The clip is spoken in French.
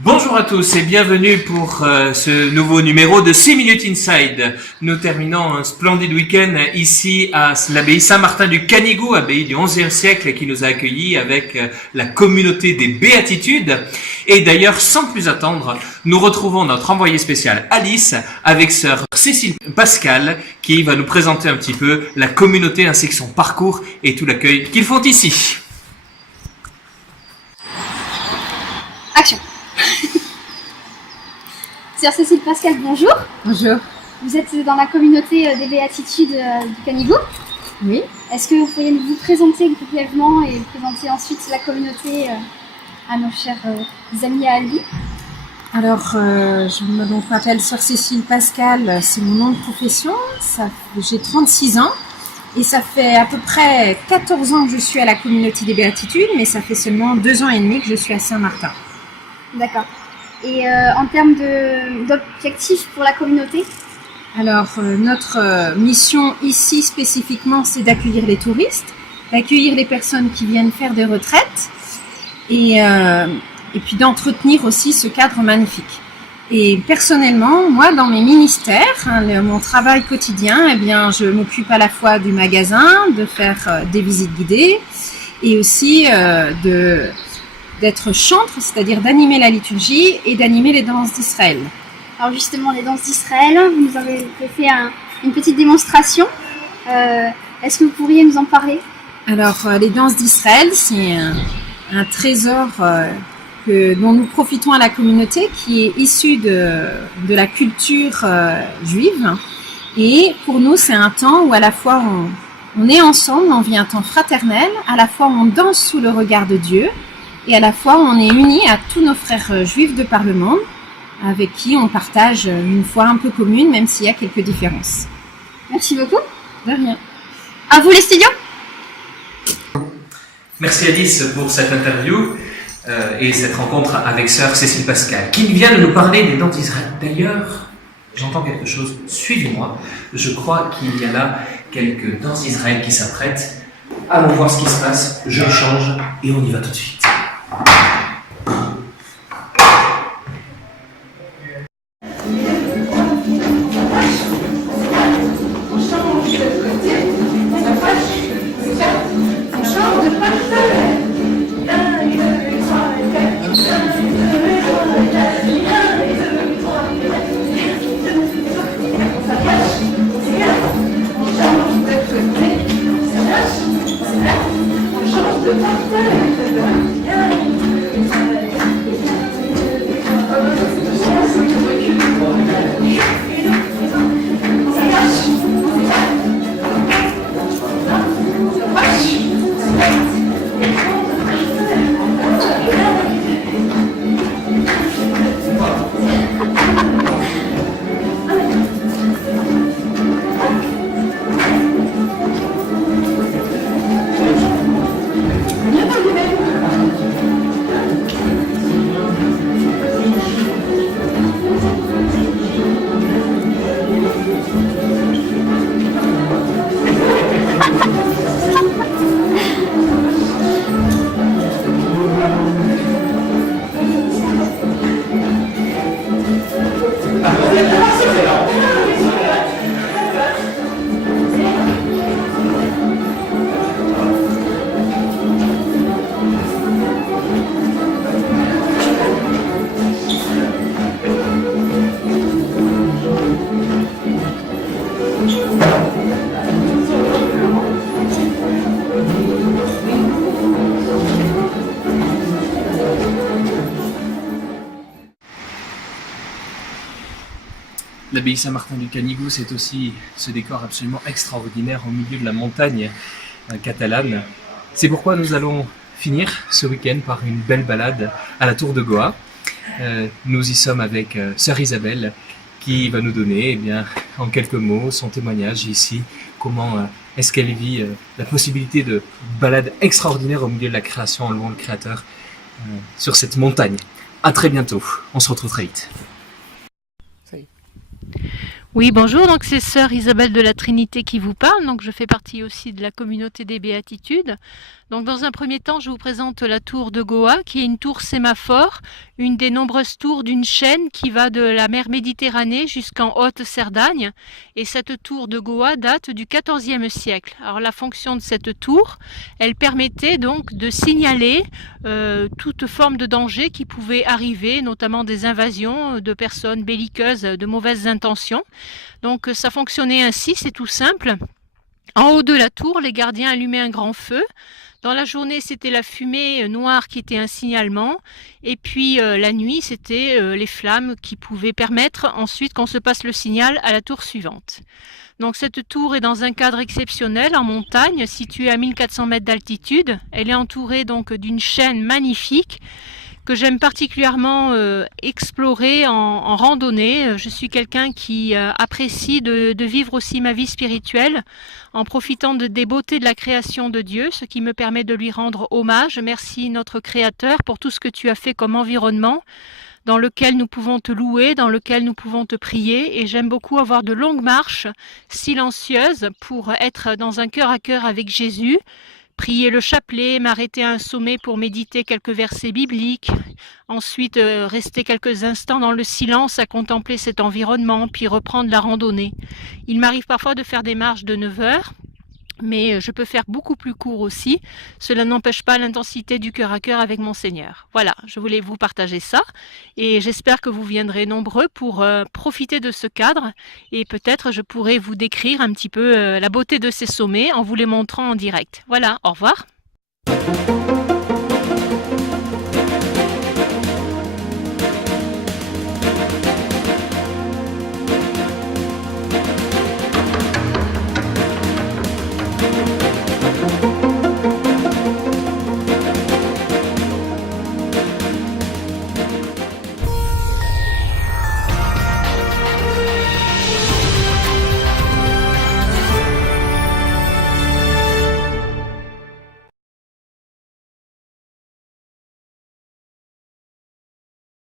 Bonjour à tous et bienvenue pour ce nouveau numéro de 6 minutes Inside. Nous terminons un splendide week-end ici à l'abbaye Saint-Martin du Canigou, abbaye du XIe siècle qui nous a accueillis avec la communauté des béatitudes. Et d'ailleurs, sans plus attendre, nous retrouvons notre envoyée spéciale Alice avec sœur Cécile Pascal qui va nous présenter un petit peu la communauté ainsi que son parcours et tout l'accueil qu'ils font ici. Action. Sœur Cécile Pascal, bonjour. Bonjour. Vous êtes dans la communauté des béatitudes du Canigou. Oui. Est-ce que vous pourriez vous présenter brièvement et présenter ensuite la communauté à nos chers amis à Albi? Alors, je m'appelle Sœur Cécile Pascal, c'est mon nom de profession. J'ai 36 ans et ça fait à peu près 14 ans que je suis à la communauté des béatitudes, mais ça fait seulement 2 ans et demi que je suis à Saint-Martin. D'accord. Et en termes d'objectifs pour la communauté? Alors, notre mission ici spécifiquement, c'est d'accueillir les touristes, d'accueillir les personnes qui viennent faire des retraites et puis d'entretenir aussi ce cadre magnifique. Et personnellement, moi, dans mes ministères, mon travail quotidien, eh bien, je m'occupe à la fois du magasin, de faire des visites guidées et aussi d'être chantre, c'est-à-dire d'animer la liturgie et d'animer les danses d'Israël. Alors justement, les danses d'Israël, vous nous avez fait une petite démonstration. Est-ce que vous pourriez nous en parler? Alors, les danses d'Israël, c'est un trésor dont nous profitons à la communauté qui est issu de la culture juive. Et pour nous, c'est un temps où à la fois on est ensemble, on vit un temps fraternel, à la fois on danse sous le regard de Dieu, et à la fois, on est unis à tous nos frères juifs de par le monde, avec qui on partage une foi un peu commune, même s'il y a quelques différences. Merci beaucoup. De rien. À vous les studios. Merci Alice pour cette interview et cette rencontre avec sœur Cécile Pascal, qui vient de nous parler des danses d'Israël. D'ailleurs, j'entends quelque chose. Suivez-moi. Je crois qu'il y a là quelques danses d'Israël qui s'apprêtent. Allons voir ce qui se passe. Je change et on y va tout de suite. L'abbaye Saint-Martin du Canigou, c'est aussi ce décor absolument extraordinaire au milieu de la montagne catalane. C'est pourquoi nous allons finir ce week-end par une belle balade à la Tour de Goa. Nous y sommes avec sœur Isabelle qui va nous donner, eh bien, en quelques mots, son témoignage ici. Comment est-ce qu'elle vit la possibilité de balade extraordinaire au milieu de la création en louant le Créateur sur cette montagne. À très bientôt, on se retrouve très vite. Oui, bonjour, donc c'est sœur Isabelle de la Trinité qui vous parle, donc je fais partie aussi de la communauté des Béatitudes. Donc dans un premier temps, je vous présente la tour de Goa, qui est une tour sémaphore, une des nombreuses tours d'une chaîne qui va de la mer Méditerranée jusqu'en Haute-Cerdagne. Et cette tour de Goa date du XIVe siècle. Alors la fonction de cette tour, elle permettait donc de signaler toute forme de danger qui pouvait arriver, notamment des invasions de personnes belliqueuses de mauvaises intentions. Donc ça fonctionnait ainsi, c'est tout simple. En haut de la tour, les gardiens allumaient un grand feu. Dans la journée, c'était la fumée noire qui était un signalement. Et puis la nuit, c'était les flammes qui pouvaient permettre ensuite qu'on se passe le signal à la tour suivante. Donc cette tour est dans un cadre exceptionnel en montagne, située à 1400 mètres d'altitude. Elle est entourée donc d'une chaîne magnifique que j'aime particulièrement explorer en randonnée. Je suis quelqu'un qui apprécie de vivre aussi ma vie spirituelle en profitant des beautés de la création de Dieu, ce qui me permet de lui rendre hommage. Merci notre Créateur pour tout ce que tu as fait comme environnement, dans lequel nous pouvons te louer, dans lequel nous pouvons te prier. Et j'aime beaucoup avoir de longues marches silencieuses pour être dans un cœur à cœur avec Jésus, prier le chapelet, m'arrêter à un sommet pour méditer quelques versets bibliques, ensuite rester quelques instants dans le silence à contempler cet environnement, puis reprendre la randonnée. Il m'arrive parfois de faire des marches de 9 heures, mais je peux faire beaucoup plus court aussi. Cela n'empêche pas l'intensité du cœur à cœur avec mon Seigneur. Voilà, je voulais vous partager ça et j'espère que vous viendrez nombreux pour profiter de ce cadre et peut-être je pourrai vous décrire un petit peu la beauté de ces sommets en vous les montrant en direct. Voilà, au revoir.